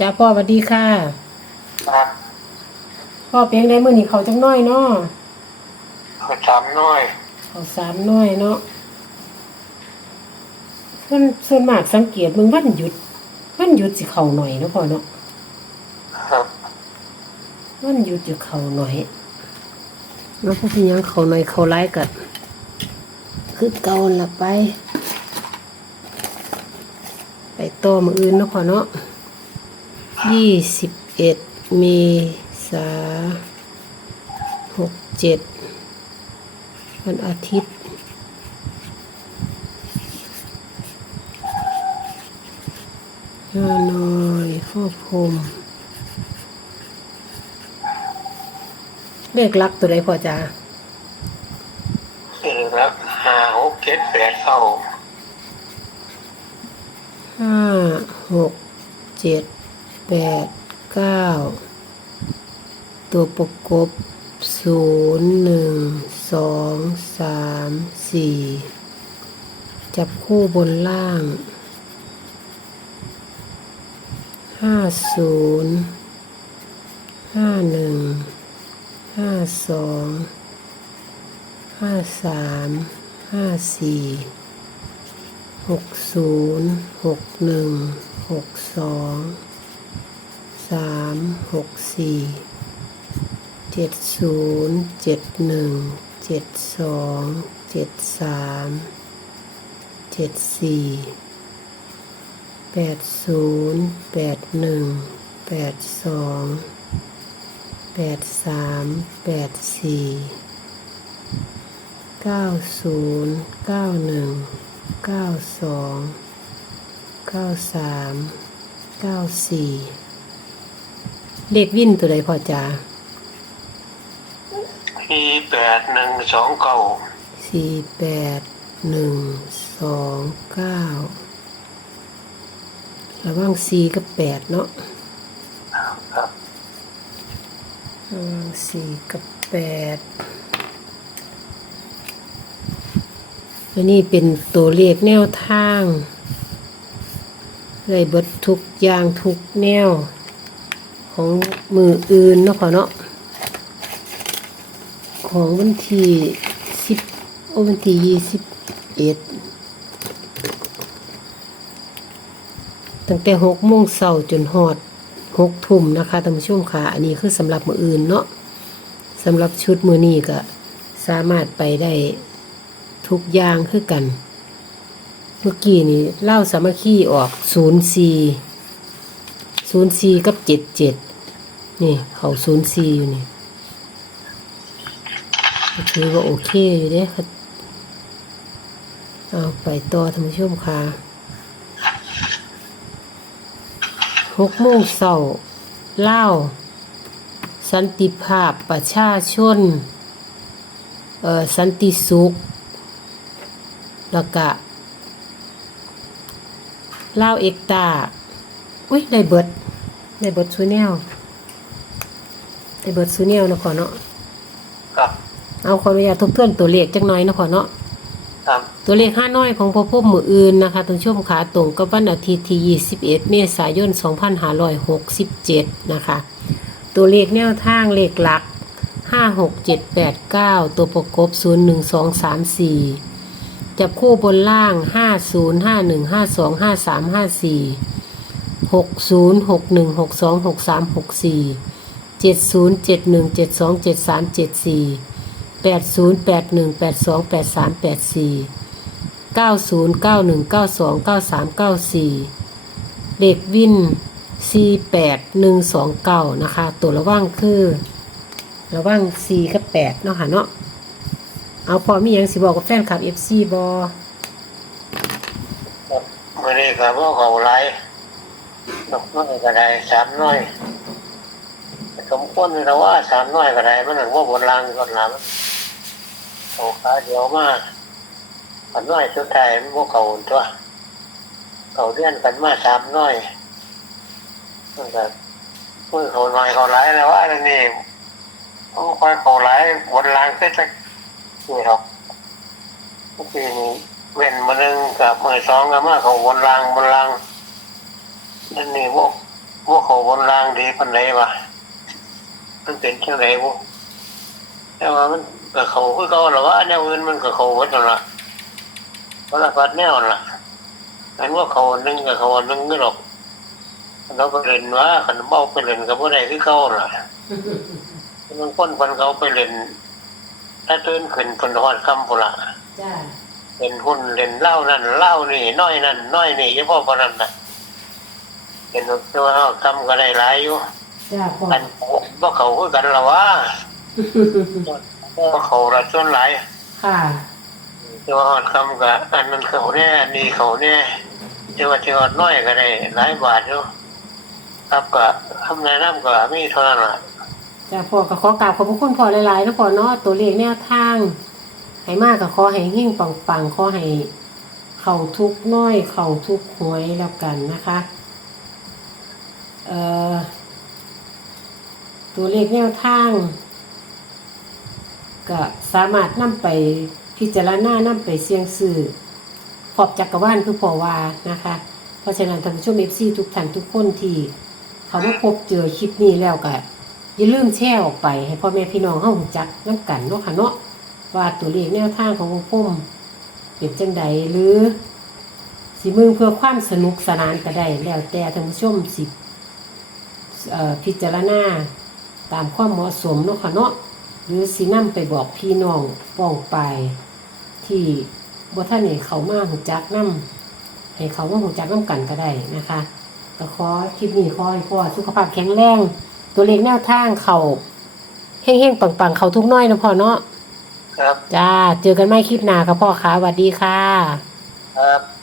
จ้าพ่อสวัสดีค่ะ ครับพ่อเพียงได้มื้อนี้เขาจังน้อยเนาะเขาจำน้อยเขาสามน้อยเนาะส่วนส่วนมากสังเกตมึงวันหยุดวันหยุดสิเขาหน่อยเนาะพ่อเนาะครับวันหยุดจะเขาหน่อยแล้วพวกพี่ยังเขาหน่อยเขาไล่กัดคือเก่าละไป ไปต่อมืออื่นเนาะพ่อเนาะ ยี่สิบเอ็ดเมษาหกเจ็ดวันอาทิตย์ฮานอยพ่อพรหมเลขลักตัวใดพอจ้าสี่แล้วห้าหกเจ็ดแปดเข้าห้าหกเจ็ด แปดเก้าตัวประกบศูนย์หนึ่งสองสามสี่จับคู่บนล่างห้าศูนย์ห้าหนึ่งห้าสองห้าสามห้าสี่หกศูนย์หกหนึ่งหกสองามหกสี่เจ็ดศูนย์เจ็ดหนึ่งเจ็ดสองเจ็ดสามเจ็ดสี่แปดศูนย์แปดหนึ่งแปดสองแปดสามแปดสี่เก้าศูนย์เก้าหนึ่งเก้าสองเก้าสามเก้าสี่ เลขวิ่นตัวใดพอจ้าที่แปดหนึ่งสองเก้าสี่แปดหนึ่งสองเก้าระว่างสี่กับแปดเนาะครับระว่างสี่กับแปดอันนี้เป็นตัวเลขแนวทางได้เบิดทุกอย่างทุกแนว ของมืออื่นเนาะขอเนาะของวันที่สิบโอวันที่ยี่สิบเอ็ดตั้งแต่หกโมงเช้าจนหอดหกทุ่มนะคะท่านผู้ชมค่ะ อันนี้คือสำหรับมืออื่นเนาะสำหรับชุดมือนี้ก็สามารถไปได้ทุกอย่างคือกัน เมื่อกี้นี่เล่าสามัคคีออกศูนย์สี่ ศูนย์สี่กับเจ็ดเจ็ดนี่เขาศูนย์สี่อยู่นี่ถือว่าโอเคอยู่เด้ค่ะเอาไปต่อท่านผู้ชมค่ะหกโมงเช้าเล่าสันติภาพประชาชนเอ่อสันติสุข แล้วก็เล่าเอกตา อุ้ยได้เบิดได้เบิดซูเนลได้เบิดซูเนลนะขอเนาะครับเอาขออนุญาตทบทวนตัวเลขจักหน่อยนะขอเนาะครับตัวเลขห้าน้อยของพ่อพบมืออื่นนะคะท่านผู้ชมขาตรงกับวันอาทิตย์ที่ 21 เมษายน 2567 นะคะ ตัวเลขแนวทางเลขหลัก 5 6 7 8 9 ตัวประกบ 0 1 2 3 4 จับคู่บนล่าง 5 0 5 1 5 2 5 3 5 4 6 0 6 1 6 2 6 3 6 4 7 0 7 1 7 2 7 3 7 4 8 0 8 1 8 2 8 3 8 4 90 91 92 93 94เลขวิน48 129นะคะ ตัวระว่างคือ ระว่าง4กับ8เนาะค่ะเนาะเอาพอมีหยังสิบอกกับแฟนคลับ FC บอครับมื่อนี้ครับว่าเขาไล่ กน้อยก็ได้สามน้อยสมควรนะว่าสามน้อยก็ได้มันหนังว่าบนรางก็หลังโอ้ขาเดียวมากอันน้อยสุดท้ายมันพวกเขาตัวเขาเรียนกันมาสามน้อยมันก็มือเขาหน่อยเขาไล่แล้วว่าอันนี้เขาคอยเขาไล่บนรางก็จะนี่ครับเมื่อกี้นี้เว้นมาหนึ่งกับมือสองกับมาเขาบนรางบนราง นั่นนี่พวกว่าเขาบนรางดีปันไหนวะมันเป็นเช่นไรบุแต่ว่ามันก็เขาคือเขาหรอว่าแนวอื่นมันก็เขาวัดนั่นละเพราะละพัดแนวนั่นละอันว่าเขาหนึ่งกับเขาหนึ่งไม่หรอกเราไปเล่นว่าขันเบ้าไปเล่นกับผู้ใดคือเขาล่ะบางคนคนเขาไปเล่นถ้าตื่นขึ้นคนหอดคำพุละจ้าเล่นหุ้นเล่นเหล้านั่นเหล้านี่น้อยนั่นน้อยนี่เฉพาะพนันน่ะ เห็นว่าเขาคำก็ได้หลายอยู่จ้าพ่ออันว่าเขาคือกันละว่าว่าเขาละส่วนหลายค่ะแต่ว่าหอดคำก็อันนั้นเขาแน่อันนี้เขาแน่แต่ว่าที่หอดน้อยก็ได้หลายบาทอยู่ครับก็คำแนะนำก็มีเท่านั้นล่ะจ้าพ่อก็ขอกราบขอบพระคุณพ่อหลายๆนะพ่อเนาะตัวเลขแนวทางให้มากก็ขอให้หิ่งปังๆขอให้เข่าทุกน้อยเข่าทุกหวยแล้วกันนะคะเอ่อ ตัวเลขแนวทาง ก็สามารถนำไปพิจารณานำไปเสี่ยงซื้อขอบจักรวาลคือพอวานะคะ เพราะฉะนั้นท่านผู้ชมเอฟซีทุกท่านทุกคนที่เขามาพบเจอคลิปนี้แล้วก็อย่าลืมแชร์ออกไป ให้พ่อแม่พี่น้องเฮารู้จักน้ำกันเนาะค่ะเนาะว่าตัวเลขแนวทางของวงพุ่มเป็นจังใดหรือสิมึงเพื่อความสนุกสนานก็ได้แล้วแต่ท่านผู้ชมสิ พิจารณาตามความเหมาะสมเนาะค่ะเนาะหรือสินำไปบอกพี่น้องป้องไป ที่บ่ท่านนี่เขามาหูจักนำให้เขาว่าหูจักน้ำกันก็ได้นะคะก็ขอคลิปนี้ขอให้พ่อสุขภาพแข็งแรงตัวเลขแนวทางเขาเฮ้งๆปังๆ เขาทุกน้อยนะพ่อเนาะครับ จ้า เจอกันไม่คลิปหน้าครับพ่อค่ะสวัสดีค่ะ ครับ